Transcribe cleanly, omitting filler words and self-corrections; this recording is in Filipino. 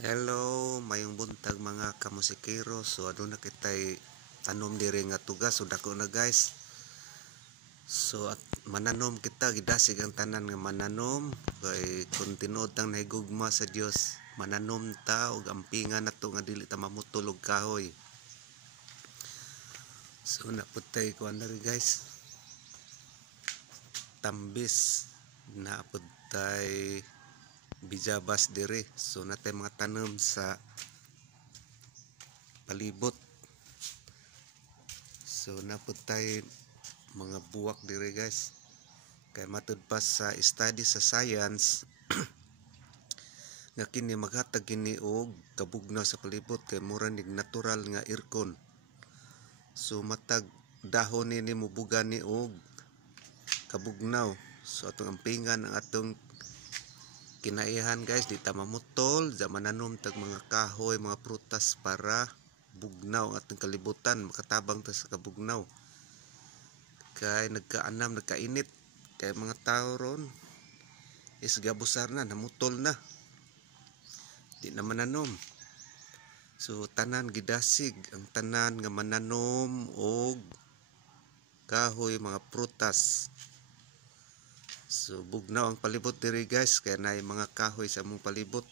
Hello, mayong buntag mga kamusikero. So aduna kitay tanom diri nga tugas so dako na guys. So at mananom kita gidasig ang tanan nga mananom kay kun tinuod tang nahigugma sa Dios, mananom ta og ampingan nato nga dili ta mamutulog kahoy. So naputay ko ri guys. Tambis na putay bijabas diri. So natay mga tanom sa palibot. So naputay mga buwak diri guys. Kay matud pa sa study sa science nga kini maghatag kini og kabugnaw sa palibot kay mura nig natural nga aircon. So matag dahon ni mubuga ni og kabugnaw. So atong ampingan ang atong kinaihan guys, di ta mamutol, sa mananom tag mga kahoy, mga prutas para bugnaw ang atong kalibutan, makatabang ta sa kabugnaw. Kay nagkaanam, nagkainit, kay mga tao ron is gabusar na, namutol na. Di na mananom. So tanan gidasig ang tanan nga mananom og kahoy, mga prutas. So bugnaw ang palibot diri guys kay naay mga kahoy sa among palibot.